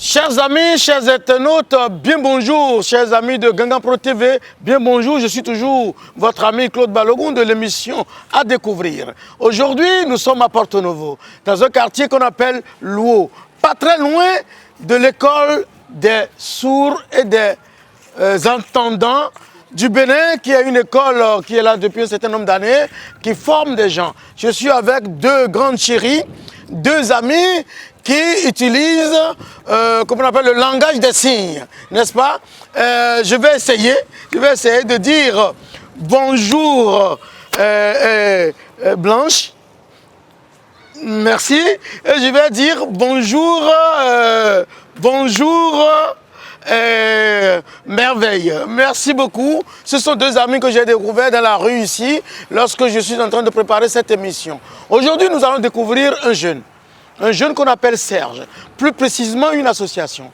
Chers amis, chers internautes, bien bonjour, chers amis de Gangan Pro TV, bien bonjour, je suis toujours votre ami Claude Balogun de l'émission À Découvrir. Aujourd'hui, nous sommes à Porto Novo, dans un quartier qu'on appelle Luo, pas très loin de l'école des sourds et des entendants du Bénin, qui est une école qui est là depuis un certain nombre d'années, qui forme des gens. Je suis avec deux grandes chéries, deux amis qui utilisent, comment on appelle, le langage des signes, n'est-ce pas? Je vais essayer de dire bonjour Blanche, merci, et je vais dire bonjour, bonjour Merveille. Merci beaucoup. Ce sont deux amis que j'ai découverts dans la rue ici, lorsque je suis en train de préparer cette émission. Aujourd'hui, nous allons découvrir un jeune qu'on appelle Serge, plus précisément une association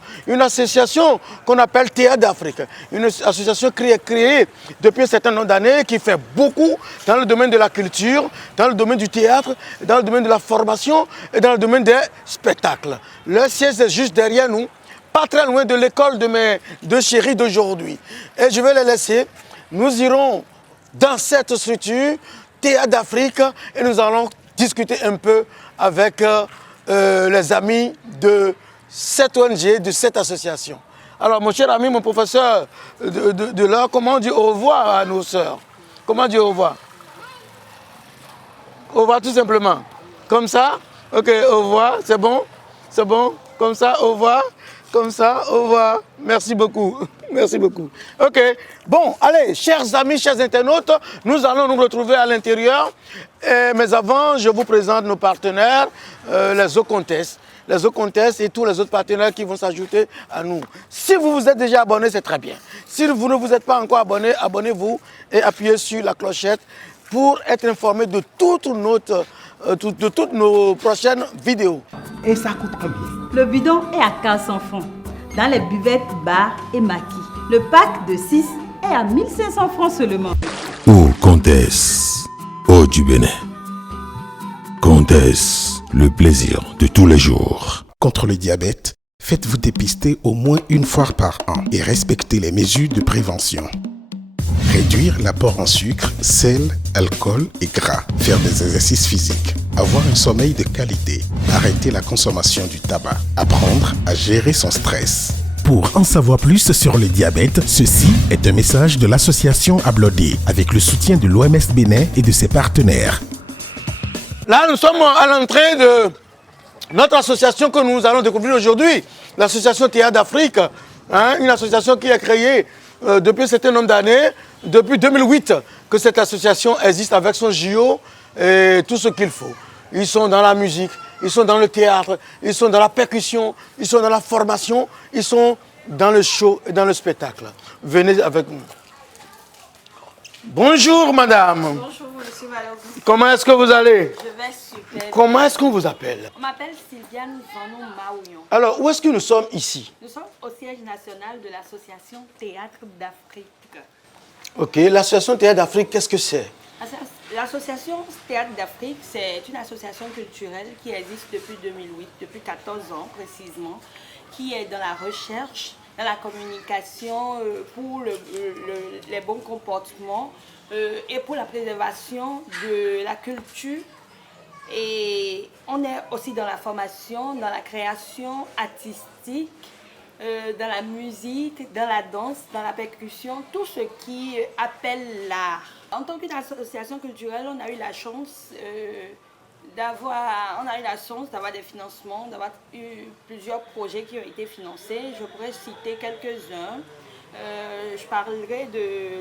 qu'on appelle Théâtre d'Afrique, une association créée depuis un certain nombre d'années qui fait beaucoup dans le domaine de la culture, dans le domaine du théâtre, dans le domaine de la formation et dans le domaine des spectacles. Leur siège est juste derrière nous, pas très loin de l'école de mes deux chéris d'aujourd'hui. Et je vais les laisser, nous irons dans cette structure, Théâtre d'Afrique, et nous allons discuter un peu avec les amis de cette ONG, de cette association. Alors, mon cher ami, mon professeur de l'art, comment on dit au revoir à nos sœurs? Comment on dit au revoir? Au revoir tout simplement. Comme ça? Ok, au revoir, c'est bon? C'est bon? Comme ça, au revoir? Comme ça, au revoir. Merci beaucoup. Merci beaucoup. Ok. Bon, allez, chers amis, chers internautes, nous allons nous retrouver à l'intérieur. Mais avant, je vous présente nos partenaires, les Ocontes. Les Ocontes et tous les autres partenaires qui vont s'ajouter à nous. Si vous vous êtes déjà abonné, c'est très bien. Si vous ne vous êtes pas encore abonné, abonnez-vous et appuyez sur la clochette pour être informé de toutes nos prochaines vidéos. Et ça coûte combien? Le bidon est à 400 francs dans les buvettes, bars et maquis. Le pack de 6 est à 1500 francs seulement. Oh, Comtesse, oh du Bénin. Comtesse, le plaisir de tous les jours. Contre le diabète, faites-vous dépister au moins une fois par an et respectez les mesures de prévention. Réduire l'apport en sucre, sel, alcool et gras. Faire des exercices physiques. Avoir un sommeil de qualité. Arrêter la consommation du tabac. Apprendre à gérer son stress. Pour en savoir plus sur le diabète, ceci est un message de l'association Ablodé avec le soutien de l'OMS Bénin et de ses partenaires. Là, nous sommes à l'entrée de notre association que nous allons découvrir aujourd'hui, l'association Théâtre d'Afrique, une association qui est créée depuis un certain nombre d'années, depuis 2008 que cette association existe avec son JO et tout ce qu'il faut. Ils sont dans la musique, ils sont dans le théâtre, ils sont dans la percussion, ils sont dans la formation, ils sont dans le show et dans le spectacle. Venez avec nous. Bonjour madame. Bonjour monsieur Balogun. Comment est-ce que vous allez? Je vais super. Comment est-ce qu'on vous appelle? On m'appelle Sylviane Vanou Maouillon. Alors, où est-ce que nous sommes ici? Nous sommes au siège national de l'association Théâtre d'Afrique. Ok, l'association Théâtre d'Afrique, qu'est-ce que c'est? L'association Théâtre d'Afrique, c'est une association culturelle qui existe depuis 2008, depuis 14 ans précisément, qui est dans la recherche, dans la communication pour les bons comportements et pour la préservation de la culture. Et on est aussi dans la formation, dans la création artistique, dans la musique, dans la danse, dans la percussion, tout ce qui appelle l'art. En tant qu'association culturelle, on a eu la chance d'avoir des financements, d'avoir eu plusieurs projets qui ont été financés. Je pourrais citer quelques-uns. Je parlerai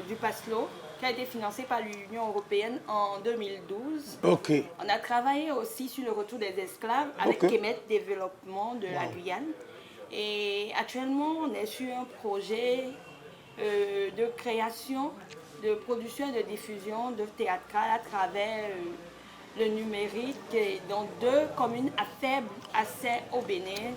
du PASLO, qui a été financé par l'Union européenne en 2012. Ok. On a travaillé aussi sur le retour des esclaves avec Kemet Développement de la Guyane. Et actuellement, on est sur un projet de création, de production et de diffusion de théâtrales à travers le numérique dans 2 communes à faible accès au Bénin.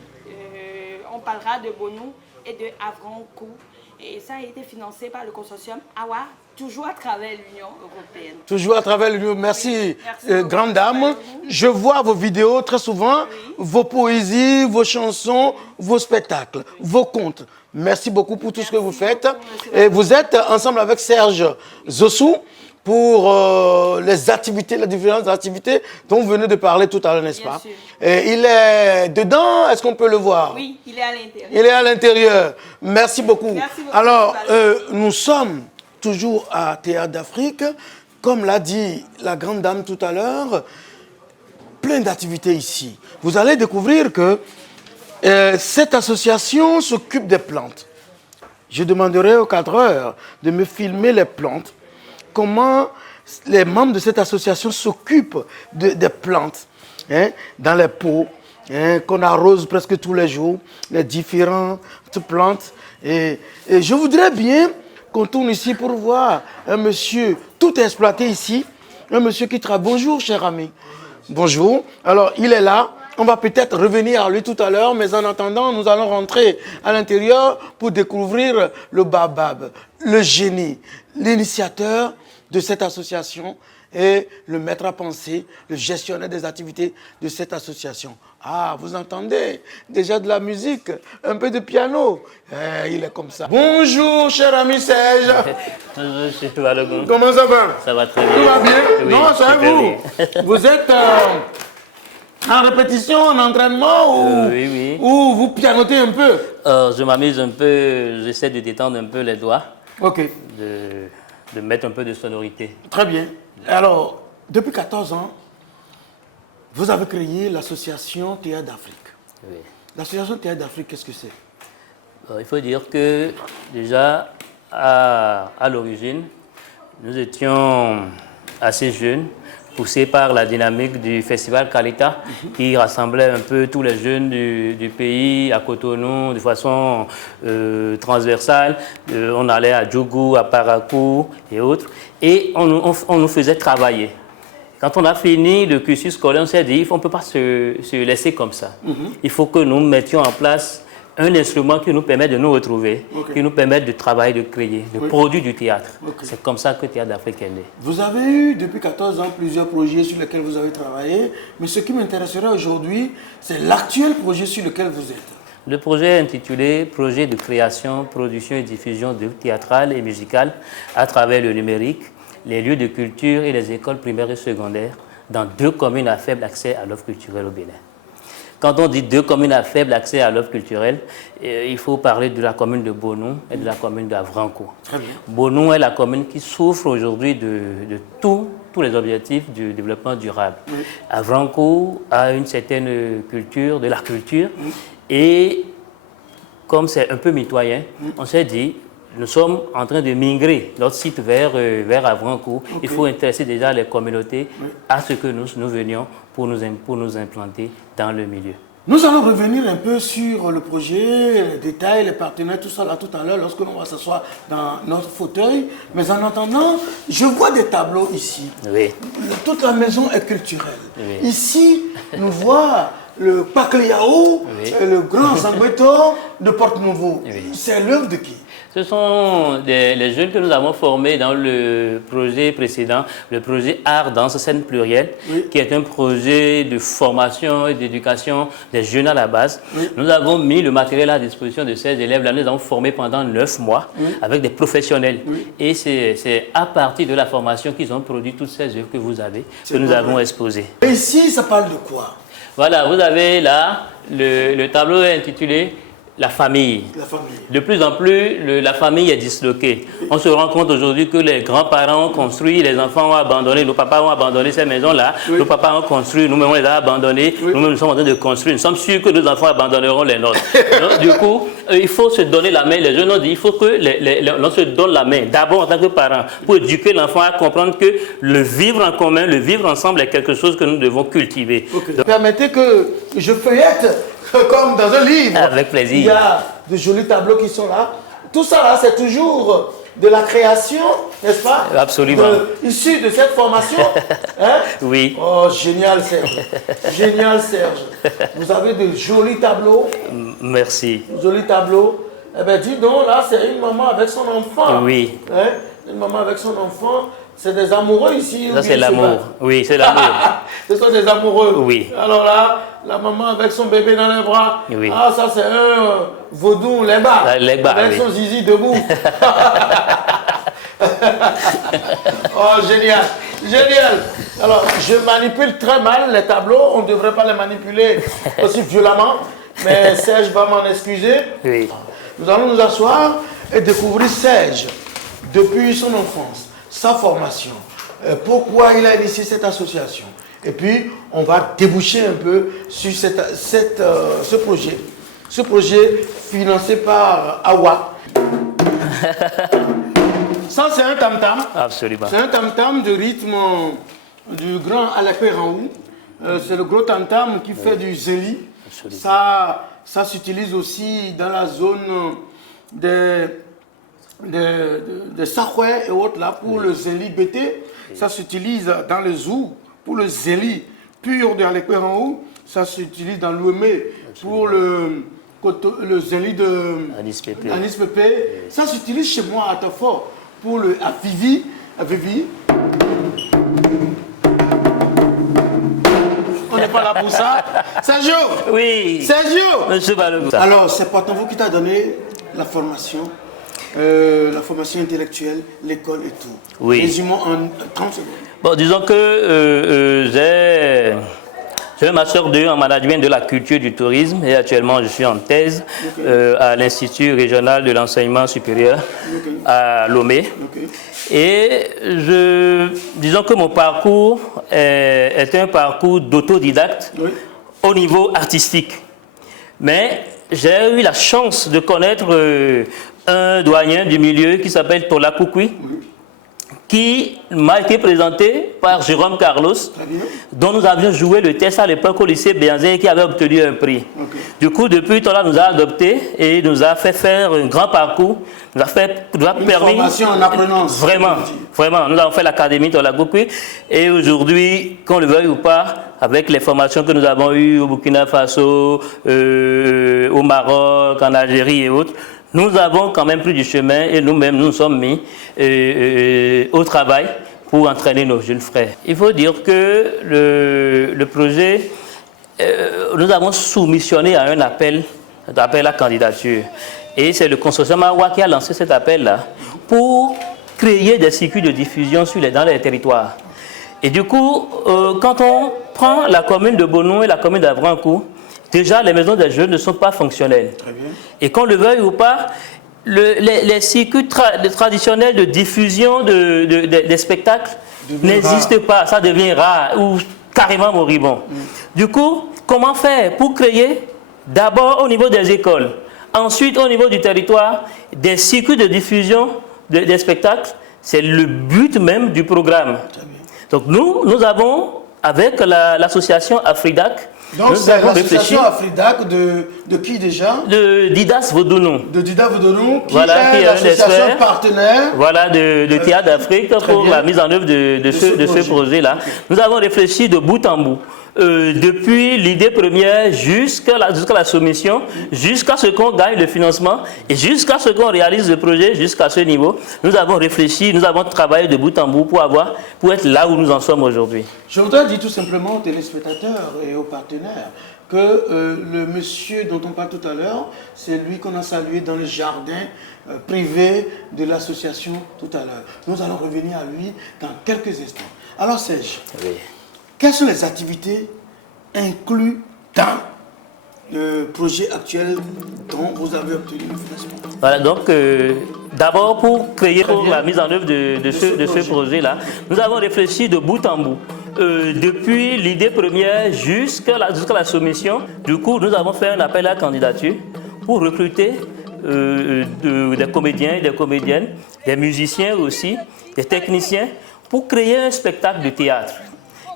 On parlera de Bonou et de Avrancourt. Et ça a été financé par le consortium AWA, toujours à travers l'Union européenne. Toujours à travers l'Union. Merci, Merci grande dame. Je vois vos vidéos très souvent, vos poésies, vos chansons, vos spectacles, vos contes. Merci beaucoup pour tout ce que vous faites. Et vous êtes ensemble avec Serge Zossou pour les activités, les différentes activités dont vous venez de parler tout à l'heure, n'est-ce pas? Et il est dedans, est-ce qu'on peut le voir? Oui, il est à l'intérieur. Il est à l'intérieur. Merci beaucoup. Merci beaucoup. Alors, nous sommes toujours à Théâtre d'Afrique. Comme l'a dit la grande dame tout à l'heure, plein d'activités ici. Vous allez découvrir que cette association s'occupe des plantes. Je demanderai au cadreur de me filmer les plantes. Comment les membres de cette association s'occupent des plantes dans les pots qu'on arrose presque tous les jours, les différentes plantes. Et je voudrais bien qu'on tourne ici pour voir un monsieur tout exploité ici, un monsieur qui travaille. Bonjour, cher ami. Bonjour. Alors, il est là. On va peut-être revenir à lui tout à l'heure, mais en attendant, nous allons rentrer à l'intérieur pour découvrir le Baobab, le génie, l'initiateur de cette association et le maître à penser, le gestionnaire des activités de cette association. Ah, vous entendez déjà de la musique, un peu de piano. Il est comme ça. Bonjour, cher ami Serge. Bonjour, chef Balogun. Comment ça va? Ça va très bien. Tout va bien? Oui, Non, c'est vous. bien. Vous êtes en répétition, en entraînement Oui. ou vous pianotez un peu? Je m'amuse un peu, j'essaie de détendre un peu les doigts, Ok, de mettre un peu de sonorité. très bien. Alors, depuis 14 ans, vous avez créé l'association Théâtre d'Afrique. Oui. L'association Théâtre d'Afrique, qu'est-ce que c'est? Il faut dire que déjà, à l'origine, nous étions assez jeunes, poussés par la dynamique du festival Kalita, qui rassemblait un peu tous les jeunes du pays à Cotonou de façon transversale. On allait à Djougou, à Parakou et autres, et on nous faisait travailler. Quand on a fini le cursus scolaire, on s'est dit, on ne peut pas se laisser comme ça. Il faut que nous mettions en place un instrument qui nous permet de nous retrouver, qui nous permet de travailler, de créer, de produire du théâtre. C'est comme ça que Théâtre d'Afrique est né. Vous avez eu depuis 14 ans plusieurs projets sur lesquels vous avez travaillé, mais ce qui m'intéresserait aujourd'hui, c'est l'actuel projet sur lequel vous êtes. Le projet est intitulé « Projet de création, production et diffusion de théâtrale et musicale à travers le numérique, les lieux de culture et les écoles primaires et secondaires dans 2 communes à faible accès à l'offre culturelle au Bénin ». Quand on dit 2 communes à faible accès à l'offre culturelle, il faut parler de la commune de Bonou et de la commune d'Avrancourt. Bonou est la commune qui souffre aujourd'hui de tous les objectifs du développement durable. Avrancourt a une certaine culture, de la culture, et comme c'est un peu mitoyen, on s'est dit, nous sommes en train de migrer notre site vers Avrancourt. Il faut intéresser déjà les communautés à ce que nous venions pour nous implanter dans le milieu. Nous allons revenir un peu sur le projet, les détails, les partenaires, tout ça là tout à l'heure lorsque l'on va s'asseoir dans notre fauteuil. Mais en attendant, je vois des tableaux ici. Oui. Toute la maison est culturelle. Oui. Ici, nous voit le Pacliao, le grand Sangweto de Porte-Nouveau. Oui. C'est l'œuvre de qui? Ce sont les jeunes que nous avons formés dans le projet précédent, le projet Art, Danse, Scène Plurielle, qui est un projet de formation et d'éducation des jeunes à la base. Nous avons mis le matériel à disposition de ces élèves-là. Nous les avons formés pendant 9 mois avec des professionnels. Et c'est à partir de la formation qu'ils ont produit toutes ces œuvres que vous avez, que nous avons exposées. Et ici, ça parle de quoi? Voilà, vous avez là, le tableau est intitulé la famille. De plus en plus, la famille est disloquée. On se rend compte aujourd'hui que les grands-parents ont construit, les enfants ont abandonné, nos papas ont abandonné ces maisons-là, nos papas ont construit, nous-mêmes on les a abandonnés, nous-mêmes nous sommes en train de construire. Nous sommes sûrs que nos enfants abandonneront les nôtres. Donc, du coup, il faut se donner la main. Les jeunes ont dit il faut que l'on se donne la main, d'abord en tant que parents, pour éduquer l'enfant à comprendre que le vivre en commun, le vivre ensemble est quelque chose que nous devons cultiver. Donc, permettez que je feuillette comme dans un livre. Avec plaisir. Il y a de jolis tableaux qui sont là. Tout ça là, c'est toujours de la création, n'est-ce pas? Absolument. Issu de cette formation. Hein? Oui. Oh, génial Serge. Génial Serge. Vous avez de jolis tableaux. Merci. Jolis tableaux. Eh bien, dis donc, là, c'est une maman avec son enfant. Oui. Hein? Une maman avec son enfant. C'est des amoureux ici. Ça, c'est l'amour. Oui, c'est l'amour. Ce sont des amoureux. Oui. Alors là, la maman avec son bébé dans les bras. Oui. Ah, ça, c'est un vaudou, les bas. Les bas, avec oui. son zizi debout. Oh, génial. Génial. Alors, je manipule très mal les tableaux. On ne devrait pas les manipuler aussi violemment. Mais Serge va m'en excuser. Oui. Nous allons nous asseoir et découvrir Serge depuis son enfance, sa formation, pourquoi il a initié cette association. Et puis, on va déboucher un peu sur ce projet financé par AWA. Ça, c'est un tam-tam. Absolument. C'est un tam-tam de rythme du grand Alapé Raoult. C'est le gros tam-tam qui fait du zéli. Ça s'utilise aussi dans la zone des Sahouais et autres là pour le zéli bété. Ça s'utilise dans le zou pour le zéli pur de Alapé Raoult. Ça s'utilise dans l'ouémé pour le zéli de Anis Pépé. Anis Pépé. Ça s'utilise chez moi à Tafort pour le Avivi. On n'est pas là pour ça. Sergio! Oui. Sergio! Monsieur Balogun. Alors, c'est Porte-Nouveau qui t'a donné la formation intellectuelle, l'école et tout. Oui. Résumons en 30 secondes. Bon, disons que j'ai un master 2 en management de la culture du tourisme et actuellement je suis en thèse à l'Institut régional de l'enseignement supérieur à Lomé. Et disons que mon parcours est un parcours d'autodidacte au niveau artistique. Mais j'ai eu la chance de connaître un doyen du milieu qui s'appelle Tola Koukoui, qui m'a été présenté par Jérôme Carlos, dont nous avions joué le test à l'époque au lycée Béanzin et qui avait obtenu un prix. Du coup, depuis, Tola nous a adoptés et nous a fait faire un grand parcours, nous a permis... formation en apprenance. Vraiment, nous avons fait l'académie Tola Koukoui et aujourd'hui, qu'on le veuille ou pas, avec les formations que nous avons eues au Burkina Faso, au Maroc, en Algérie et autres, nous avons quand même pris du chemin et nous-mêmes nous sommes mis au travail pour entraîner nos jeunes frères. Il faut dire que le projet, nous avons soumissionné à un appel à candidature. Et c'est le consortium AWA qui a lancé cet appel-là pour créer des circuits de diffusion dans les territoires. Et du coup, quand on prend la commune de Bonou et la commune d'Avrancourt, déjà, les maisons des jeunes ne sont pas fonctionnelles. Et qu'on le veuille ou pas, les circuits traditionnels de diffusion des spectacles n'existent pas. Ça devient rare ou carrément moribond. Du coup, comment faire pour créer d'abord au niveau des écoles, ensuite au niveau du territoire, des circuits de diffusion des spectacles? C'est le but même du programme. Donc nous avons, avec l'association Afridac, donc c'est l'association Afridac de qui déjà? De Didas Vodounou. De Didas Vodounou, qui est l'association partenaire. Voilà, de Théâtre d'Afrique pour la mise en œuvre de ce projet-là. Nous avons réfléchi de bout en bout. Depuis l'idée première jusqu'à la soumission, jusqu'à ce qu'on gagne le financement et jusqu'à ce qu'on réalise le projet jusqu'à ce niveau. Nous avons réfléchi, nous avons travaillé de bout en bout pour être là où nous en sommes aujourd'hui. Je voudrais dire tout simplement aux téléspectateurs et aux partenaires que le monsieur dont on parle tout à l'heure, c'est lui qu'on a salué dans le jardin privé de l'association tout à l'heure. Nous allons revenir à lui dans quelques instants. Alors Serge, quelles sont les activités incluses dans le projet actuel dont vous avez obtenu le financement? Voilà, donc d'abord pour créer la mise en œuvre de ce projet-là, nous avons réfléchi de bout en bout. Depuis l'idée première jusqu'à la soumission, du coup, nous avons fait un appel à candidature pour recruter des comédiens, des comédiennes, des musiciens aussi, des techniciens, pour créer un spectacle de théâtre.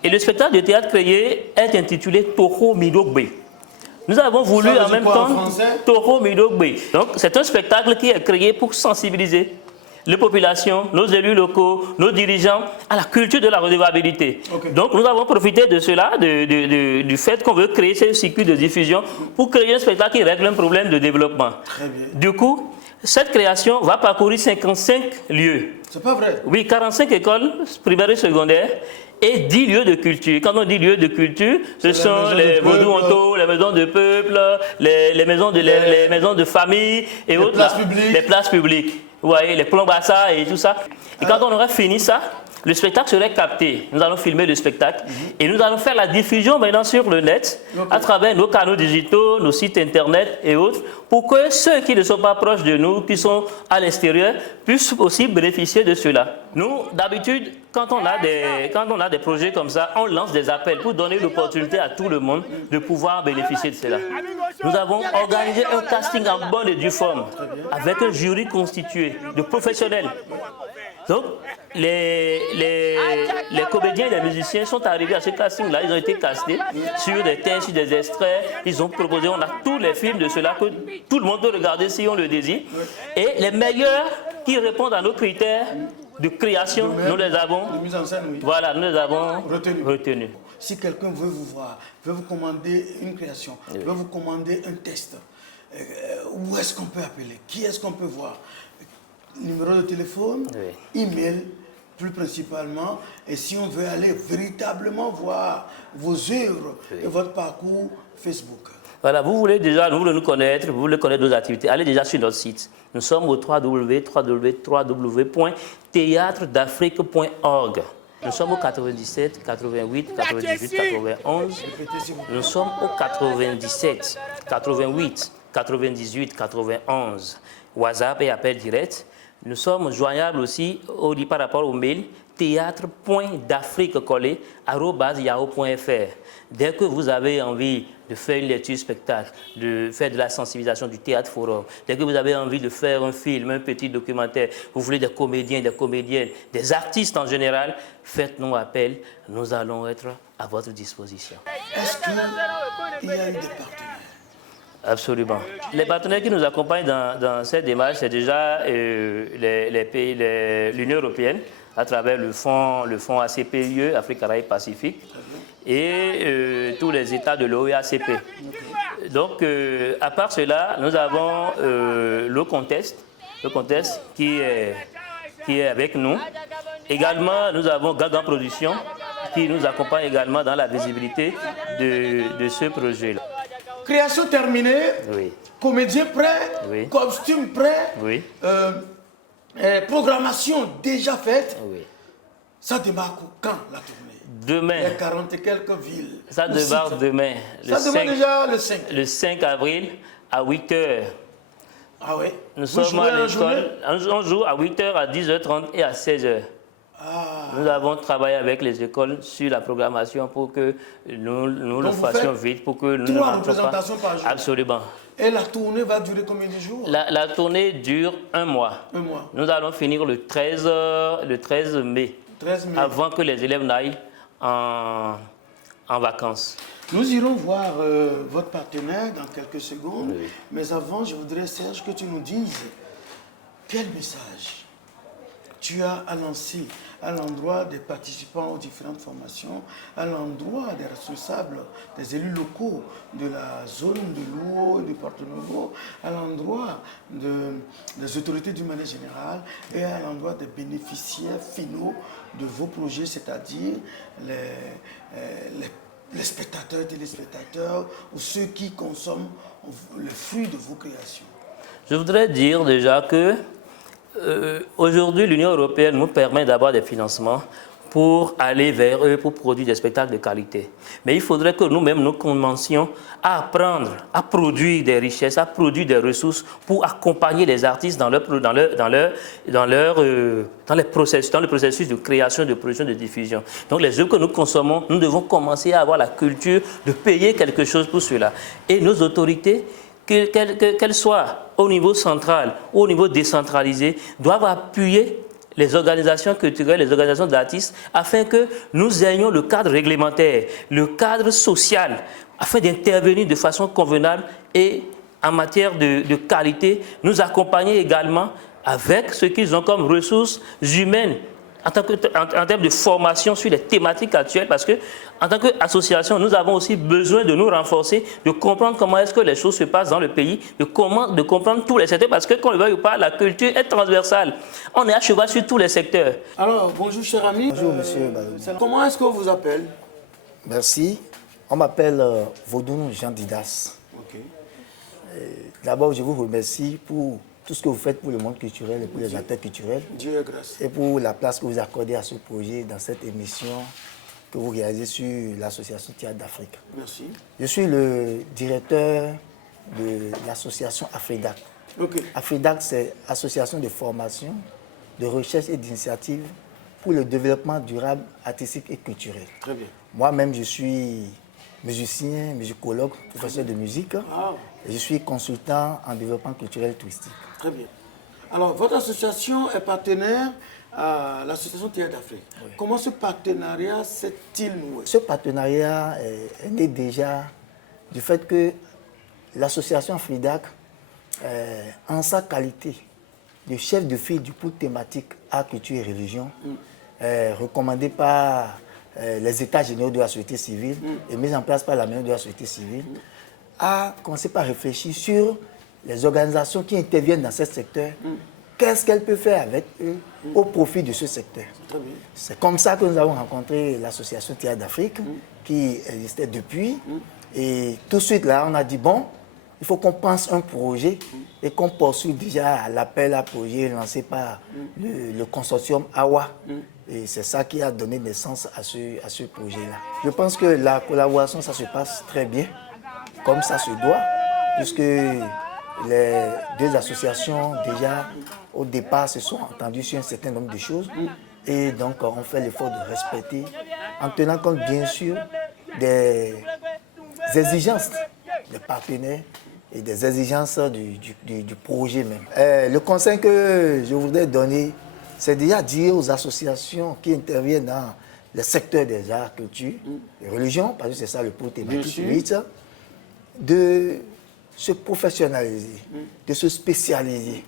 Et le spectacle de théâtre créé est intitulé Toho Midogbe. Nous avons voulu en même temps Toho Midogbe. Donc c'est un spectacle qui est créé pour sensibiliser les populations, nos élus locaux, nos dirigeants à la culture de la redevabilité. Okay. Donc nous avons profité de cela, du fait qu'on veut créer ce circuit de diffusion pour créer un spectacle qui règle un problème de développement. Très bien. Du coup, cette création va parcourir 55 lieux. C'est pas vrai? Oui, 45 écoles primaires et secondaires et 10 lieux de culture. Quand on dit lieux de culture, ce sont les vaudou-honto, les maisons de peuple, les maisons de famille et autres. Places publiques. Les places publiques. Vous voyez, les plombassas et tout ça. Et quand on aura fini ça, le spectacle serait capté. Nous allons filmer le spectacle et nous allons faire la diffusion maintenant sur le net à travers nos canaux digitaux, nos sites internet et autres pour que ceux qui ne sont pas proches de nous, qui sont à l'extérieur, puissent aussi bénéficier de cela. Nous, d'habitude, quand on a des projets comme ça, on lance des appels pour donner l'opportunité à tout le monde de pouvoir bénéficier de cela. Nous avons organisé un casting en bonne et due forme avec un jury constitué de professionnels. Donc, les comédiens et les musiciens sont arrivés à ce casting-là, ils ont été castés sur des thèmes, sur des extraits, ils ont proposé, on a tous les films de cela que tout le monde peut regarder si on le désire. Et les meilleurs qui répondent à nos critères de création, nous les avons, de mise en scène, oui. Voilà, nous les avons retenus. Si quelqu'un veut vous voir, veut vous commander une création, veut vous commander un test, où est-ce qu'on peut appeler? Qui est-ce qu'on peut voir? Numéro de téléphone, email, plus principalement. Et si on veut aller véritablement voir vos œuvres et votre parcours, Facebook. Voilà, vous voulez nous connaître, vous voulez connaître nos activités, allez déjà sur notre site. Nous sommes au www.theatredafrique.org. Nous sommes au 97, 88, 98, 91. Nous sommes au 97, 88, 98, 91. WhatsApp et appel direct. Nous sommes joignables aussi par rapport au mail théâtre.d'afrique@yahoo.fr. Dès que vous avez envie de faire une lecture spectacle, de faire de la sensibilisation du théâtre forum, dès que vous avez envie de faire un film, un petit documentaire, vous voulez des comédiens, des comédiennes, des artistes en général, faites-nous appel, nous allons être à votre disposition. Est-ce qu'il y a eu des partenaires? Absolument. Les partenaires qui nous accompagnent dans cette démarche, c'est déjà les pays, l'Union européenne, à travers le fonds ACPUE, Afrique, Caraïbes, Pacifique, et tous les États de l'OEACP. Donc, à part cela, nous avons le contest qui est avec nous. Également, nous avons Gagan Production, qui nous accompagne également dans la visibilité de ce projet-là. Création terminée, Oui. comédien prêt, Oui. costume prêt, Oui. Programmation déjà faite. Oui. Ça démarre quand la tournée? Demain. Les 40 et quelques villes. Ça ou démarre sites. demain. Ça démarre déjà le 5. Le 5 avril à 8h. Ah oui? Nous sommes à l'école. On joue à 8h, à 10h30 et à 16h. Nous avons travaillé avec les écoles sur la programmation pour que nous le fassions vite, pour que nous ne 3 rentrions représentations pas. par jour. Absolument. Et la tournée va durer combien de jours? La tournée dure 1 mois. 1 mois. Nous allons finir le 13 mai. 13 mai. Avant que les élèves n'aillent en vacances. Nous irons voir votre partenaire dans quelques secondes. Oui. Mais avant, je voudrais, Serge, que tu nous dises quel message tu as à lancer à l'endroit des participants aux différentes formations, à l'endroit des responsables, des élus locaux de la zone de Luo et de Porto Novo, à l'endroit des autorités d'une manière générale et à l'endroit des bénéficiaires finaux de vos projets, c'est-à-dire les spectateurs, téléspectateurs ou ceux qui consomment le fruit de vos créations. Je voudrais dire déjà que aujourd'hui, l'Union européenne nous permet d'avoir des financements pour aller vers eux, pour produire des spectacles de qualité. Mais il faudrait que nous-mêmes, nous commencions à apprendre, à produire des richesses, à produire des ressources pour accompagner les artistes dans le processus de création, de production, de diffusion. Donc les œuvres que nous consommons, nous devons commencer à avoir la culture de payer quelque chose pour cela. Et nos autorités, qu'elles soient au niveau central ou au niveau décentralisé, doivent appuyer les organisations culturelles, les organisations d'artistes, afin que nous ayons le cadre réglementaire, le cadre social, afin d'intervenir de façon convenable et en matière de qualité, nous accompagner également avec ce qu'ils ont comme ressources humaines en termes de formation sur les thématiques actuelles, parce qu'en tant qu'association, nous avons aussi besoin de nous renforcer, de comprendre comment est-ce que les choses se passent dans le pays, de comprendre tous les secteurs, parce que qu'on le veuille ou pas, la culture est transversale. On est à cheval sur tous les secteurs. Alors, bonjour cher ami. Bonjour monsieur Balogun. Comment est-ce qu'on vous appelle? Merci. On m'appelle Vaudoun Jean Didas. Ok. D'abord, je vous remercie pour tout ce que vous faites pour le monde culturel et pour les acteurs culturels. Dieu est grâce. Et pour la place que vous accordez à ce projet dans cette émission que vous réalisez sur l'association Théâtre d'Afrique. Merci. Je suis le directeur de l'association AFRIDAC. Ok. AFRIDAC, c'est Association de formation, de recherche et d'initiative pour le développement durable, artistique et culturel. Très bien. Moi-même, je suis musicien, musicologue, professeur de musique. Ah, Et je suis consultant en développement culturel touristique. très bien. Alors, votre association est partenaire à l'association Théâtre d'Afrique. Oui. Comment ce partenariat s'est-il noué? Ce partenariat est né déjà du fait que l'association AFRIDAC, en sa qualité de chef de file du pôle thématique art, culture et religion, recommandé par les États généraux de la société civile et mis en place par la mairie de la société civile, a commencé par réfléchir sur les organisations qui interviennent dans ce secteur. Qu'est-ce qu'elles peuvent faire avec eux au profit de ce secteur? C'est comme ça que nous avons rencontré l'association Théâtre d'Afrique qui existait depuis. Et tout de suite, là, on a dit, bon, il faut qu'on pense un projet et qu'on poursuive déjà l'appel à projet lancé par le consortium AWA. Et c'est ça qui a donné naissance à ce projet-là. Je pense que la collaboration, ça se passe très bien, comme ça se doit, puisque les deux associations, déjà, au départ, se sont entendues sur un certain nombre de choses. Et donc, on fait l'effort de respecter, en tenant compte, bien sûr, des exigences des partenaires et des exigences du projet même. Le conseil que je voudrais donner, c'est déjà dire aux associations qui interviennent dans le secteur des arts, culture et religion, parce que c'est ça le pôle thématique 8, de se professionnaliser, de se spécialiser.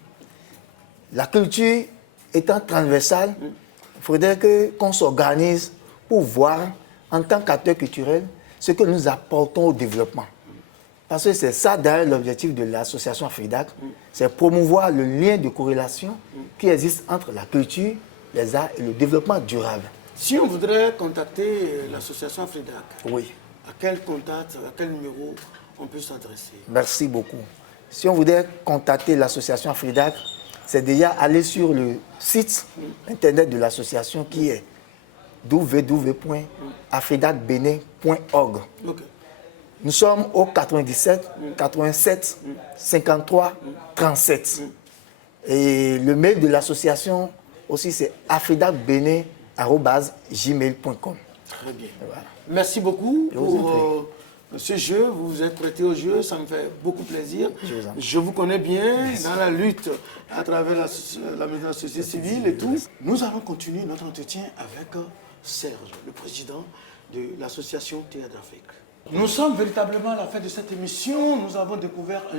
La culture étant transversale, il faudrait qu'on s'organise pour voir, en tant qu'acteur culturel, ce que nous apportons au développement. Parce que c'est ça derrière l'objectif de l'association AFRIDAC, c'est promouvoir le lien de corrélation qui existe entre la culture, les arts et le développement durable. Si on voudrait contacter l'association AFRIDAC, Oui. à quel contact, à quel numéro on peut s'adresser? Merci beaucoup. Si on voudrait contacter l'association AFRIDAC, c'est déjà aller sur le site internet de l'association qui est www.afridacbenin.org. Okay. Nous sommes au 97 87 53 37. Et le mail de l'association aussi, c'est afridacbenin@gmail.com. Très bien. Voilà. Merci beaucoup Je vous en pour ce jeu. Vous vous êtes prêté au jeu, ça me fait beaucoup plaisir. Je vous connais bien dans la lutte à travers la société civile et tout. Nous allons continuer notre entretien avec Serge, le président de l'association Théâtre d'Afrique. Nous sommes véritablement à la fin de cette émission. Nous avons découvert un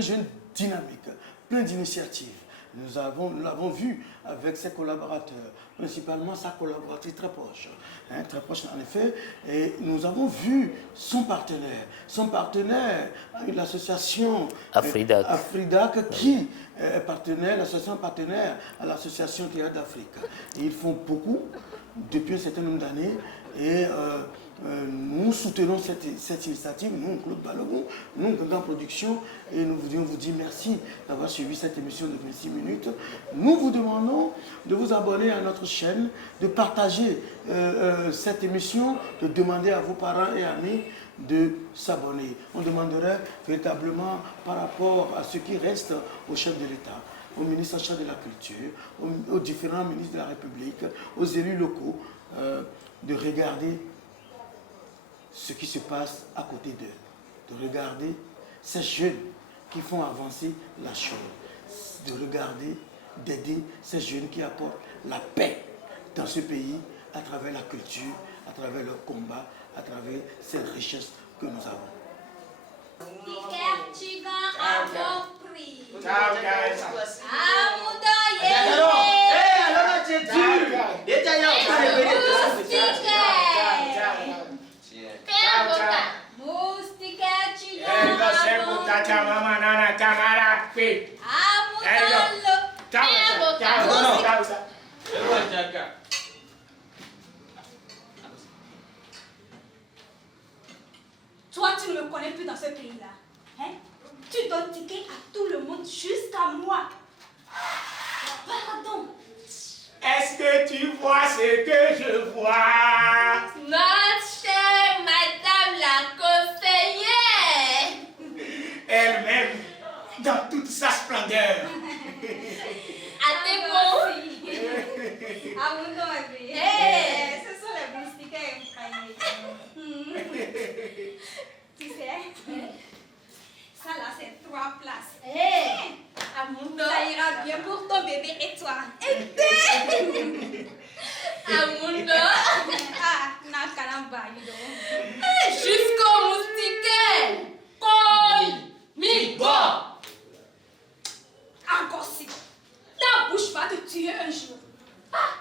jeune dynamique, plein d'initiatives. Nous l'avons vu avec ses collaborateurs, principalement sa collaboratrice très proche en effet, et nous avons vu son partenaire l'association AFRIDAC qui est partenaire, l'association partenaire à l'association Théâtre d'Afrique. Ils font beaucoup depuis un certain nombre d'années et nous soutenons cette initiative, nous, Claude Balogun, nous, Grand Production, et nous voudrions vous dire merci d'avoir suivi cette émission de 26 minutes. Nous vous demandons de vous abonner à notre chaîne, de partager cette émission, de demander à vos parents et amis de s'abonner. On demanderait véritablement par rapport à ce qui reste au chef de l'État, au ministre en charge de la culture, aux différents ministres de la République, aux élus locaux, de regarder ce qui se passe à côté d'eux, de regarder ces jeunes qui font avancer la chose, de regarder, d'aider ces jeunes qui apportent la paix dans ce pays à travers la culture, à travers leur combat, à travers ces richesses que nous avons. compris. Ciao, guys. Ah, mon doyen. Alors, tu es dur. Déjà, il y a Moustiquaire, tu Eh, c'est pour ta maman, nana, camarade. Ah, mon doyen. Toi, tu ne me connais plus dans ce pays-là. Hein? Tu donnes ticket à tout le monde jusqu'à moi. Pardon. Est-ce que tu vois ce que je vois? Notre chère madame la conseillère. Elle-même, dans toute sa splendeur. À tes mots. Ah, mon doyen. Hey. Ce sont les moustiquaires imprégnés. Tu sais, ça là, c'est 3 places. Hey. Amundo. Ça ira bien pour ton bébé et toi. Amundo. Ah, Nakalamba, Jusqu'au moustiquaire. Koi. Migo. Encore si. Ta bouche va te tuer un jour. Ah,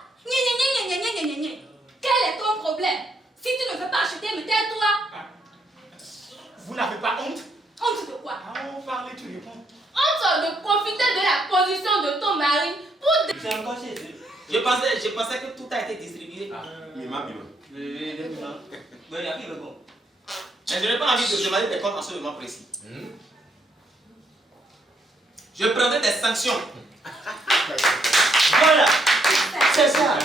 quel est ton problème? Si tu ne veux pas acheter, mais tais-toi. Vous n'avez pas honte? Honte de quoi? Ah, on parlait, tu réponds. Honte de profiter de la position de ton mari pour... C'est encore chez eux. Je pensais que tout a été distribué. Mima. Mais il y a qui le bon? Mais je n'ai pas envie de demander des comptes en ce moment précis. Je prendrai des sanctions. Voilà. C'est ça.